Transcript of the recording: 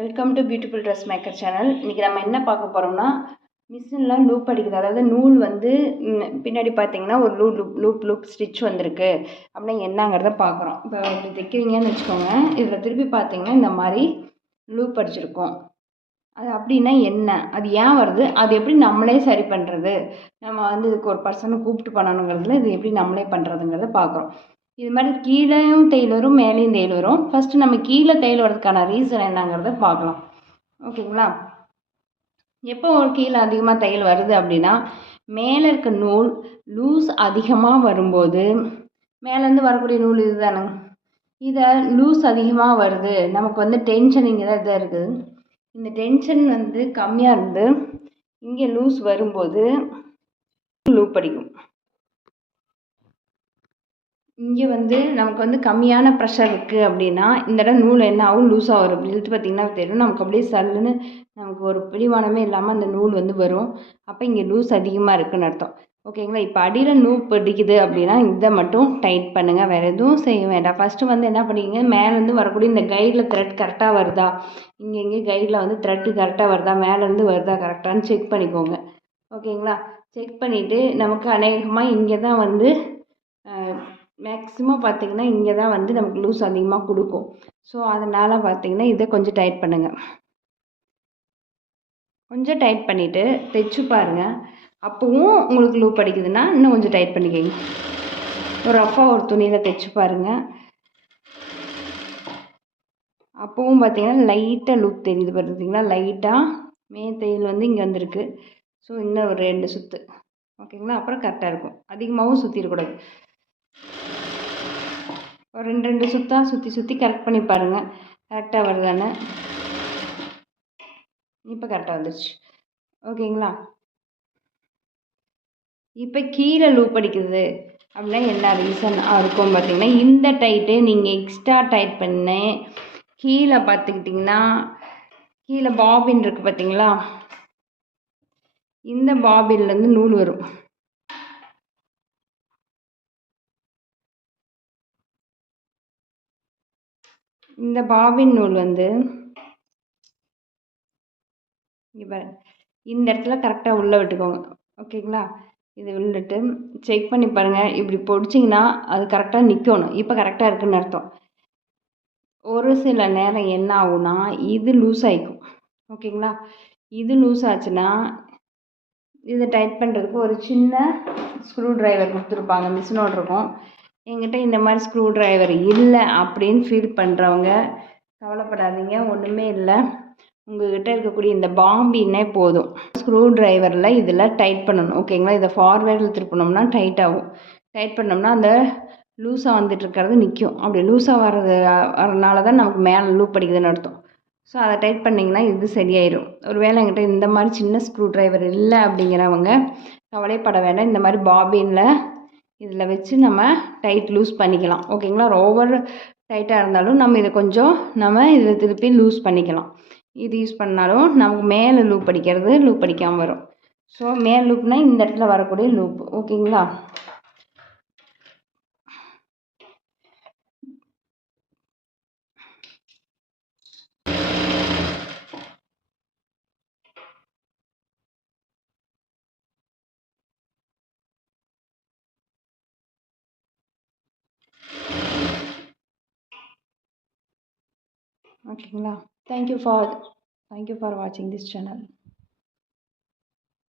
Welcome to beautiful dress maker channel. இன்றைக்கி நம்ம என்ன பார்க்க போகிறோம்னா, மிஷினில் லூப் அடிக்குது. அதாவது நூல் வந்து பின்னாடி பார்த்தீங்கன்னா ஒரு லூப் ஸ்டிச் வந்திருக்கு அப்படின்னா என்னங்கிறத பார்க்குறோம். இப்போ இப்படி தைக்கிறீங்கன்னு வச்சுக்கோங்க. இதில் திருப்பி பார்த்தீங்கன்னா இந்த மாதிரி லூப் அடிச்சிருக்கோம். அது அப்படின்னா என்ன, அது ஏன் வருது, அது எப்படி நம்மளே சரி பண்ணுறது, நம்ம வந்து இதுக்கு ஒரு பர்சனை கூப்பிட்டு பண்ணணுங்கிறதுல இது எப்படி நம்மளே பண்ணுறதுங்கிறத பார்க்குறோம். இது மாதிரி கீழேயும் தையல் வரும், மேலேயும் தையல் வரும். ஃபஸ்ட்டு நம்ம கீழே தையல் வரதுக்கான ரீசன் என்னங்கிறத பார்க்கலாம். ஓகேங்களா? எப்போ ஒரு கீழே அதிகமாக தையல் வருது அப்படின்னா, மேலே இருக்க நூல் லூஸ் அதிகமாக வரும்போது, மேலேருந்து வரக்கூடிய நூல் இது தானேங்க, இதை லூஸ் அதிகமாக வருது, நமக்கு வந்து டென்ஷன் இங்கே தான் இதாக இருக்குது. இந்த டென்ஷன் வந்து கம்மியாக இருந்து இங்கே லூஸ் வரும்போது லூப் அடிக்கும். இங்கே வந்து நமக்கு வந்து கம்மியான ப்ரெஷர் இருக்குது அப்படின்னா இந்த இடம் நூல் என்ன ஆகும், லூஸாக வரும். அப்படி இழுத்து பார்த்திங்கன்னா தெரியும், நமக்கு அப்படியே சல்லுன்னு நமக்கு ஒரு பிடிவானமே இல்லாமல் அந்த நூல் வந்து வரும். அப்போ இங்கே லூஸ் அதிகமாக இருக்குதுன்னு அர்த்தம். ஓகேங்களா? இப்போ அடியில் நூல் அடிக்குது அப்படின்னா இதை மட்டும் டைட் பண்ணுங்கள், வேறு எதுவும் செய்ய வேண்டாம். ஃபஸ்ட்டு வந்து என்ன பண்ணிக்கிங்க, மேலேருந்து வரக்கூடிய இந்த கைடில் த்ரெட் கரெக்டாக வருதா, இங்கே கைடில் வந்து த்ரெட்டு கரெக்டாக வருதா, மேலேருந்து வருதா கரெக்டானு செக் பண்ணிக்கோங்க. ஓகேங்களா? செக் பண்ணிவிட்டு நமக்கு அநேகமாக இங்கே தான் வந்து மேக்ஸிமம் பார்த்திங்கன்னா இங்கே தான் வந்து நமக்கு லூஸ் அதிகமாக கொடுக்கும். ஸோ அதனால் பார்த்திங்கன்னா இதை கொஞ்சம் டைட் பண்ணுங்கள். கொஞ்சம் டைட் பண்ணிவிட்டு தைச்சு பாருங்கள். அப்போவும் உங்களுக்கு லூப் அடிக்குதுன்னா இன்னும் கொஞ்சம் டைட் பண்ணிக்கோங்க. ஒரு ரஃபாக ஒரு துணியில் தைச்சு பாருங்கள். அப்போவும் பார்த்திங்கன்னா லைட்டாக லூப் தெரியுது பார்த்தீங்களா, லைட்டாக தையல் வந்து இங்கே வந்திருக்கு. ஸோ இன்னும் ஒரு 2 சுற்று. ஓகேங்களா? அப்புறம் கரெக்டாக இருக்கும். அதிகமாகவும் சுற்றிடக்கூடாது. ஒரு 2 சுற்றாக சுற்றி கரெக்ட் பண்ணி பாருங்கள், கரெக்டாக வருதானே. இப்போ கரெக்டாக வந்துடுச்சு. ஓகேங்களா? இப்போ கீழே லூப் அடிக்குது அப்படின்னா என்ன ரீசன் இருக்கும் பார்த்தீங்கன்னா, இந்த டைட்டு நீங்கள் எக்ஸ்ட்ரா டைட் பண்ண கீழே பார்த்துக்கிட்டிங்கன்னா, கீழே பாபின் இருக்குது பார்த்தீங்களா, இந்த பாபின்லேருந்து நூல் வரும். இந்த பாபின் நூல் வந்து இங்கே பாருங்க, இந்த இடத்துல கரெக்டாக உள்ளே விட்டுக்கோங்க. ஓகேங்களா? இது விட்டுட்டு செக் பண்ணி பாருங்கள். இப்படி பிடிச்சிங்கன்னா அது கரெக்டாக நிற்கணும். இப்போ கரெக்டாக இருக்குதுன்னு அர்த்தம். ஒரு சில நேரம் என்ன ஆகும்னா இது லூஸ் ஆகிக்கும். ஓகேங்களா? இது லூஸ் ஆச்சுன்னா இதை டைட் பண்ணுறதுக்கு ஒரு சின்ன ஸ்க்ரூ ட்ரைவர் கொடுத்துருப்பாங்க, மிஷினோடு இருக்கும். என்கிட்ட இந்த மாதிரி ஸ்க்ரூ ட்ரைவர் இல்லை அப்படின்னு ஃபீல் பண்ணுறவங்க கவலைப்படாதீங்க, ஒன்றுமே இல்லை. உங்கள்கிட்ட இருக்கக்கூடிய இந்த பாம்பின்னே போதும். ஸ்க்ரூ ட்ரைவரில் இதில் டைட் பண்ணணும். ஓகேங்களா? இதை ஃபார்வேர்டில் திருப்பினோம்னா டைட் ஆகும். டைட் பண்ணோம்னா அந்த லூஸாக வந்துட்டு இருக்கிறது நிற்கும். அப்படி லூஸாக வரனால தான் நமக்கு மேலே லூப் அடிக்குதுன்னு அர்த்தம். ஸோ அதை டைட் பண்ணிங்கன்னா இது சரியாயிடும். ஒரு வேளை என்கிட்ட இந்த மாதிரி சின்ன ஸ்க்ரூ ட்ரைவர் இல்லை அப்படிங்கிறவங்க கவலைப்பட வேண்டாம். இந்த மாதிரி பாபினில் இதில் வச்சு நம்ம டைட் லூஸ் பண்ணிக்கலாம். ஓகேங்களா? ஓவர் டைட்டாக இருந்தாலும் நம்ம இதை கொஞ்சம் இதில் திருப்பி லூஸ் பண்ணிக்கலாம். இது யூஸ் பண்ணாலும் நமக்கு மேலே லூப் அடிக்காமல் வரும். ஸோ மேல் லூப்னால் இந்த இடத்துல வரக்கூடிய லூப். ஓகேங்களா? ஓகேங்களா? Thank you for watching this channel.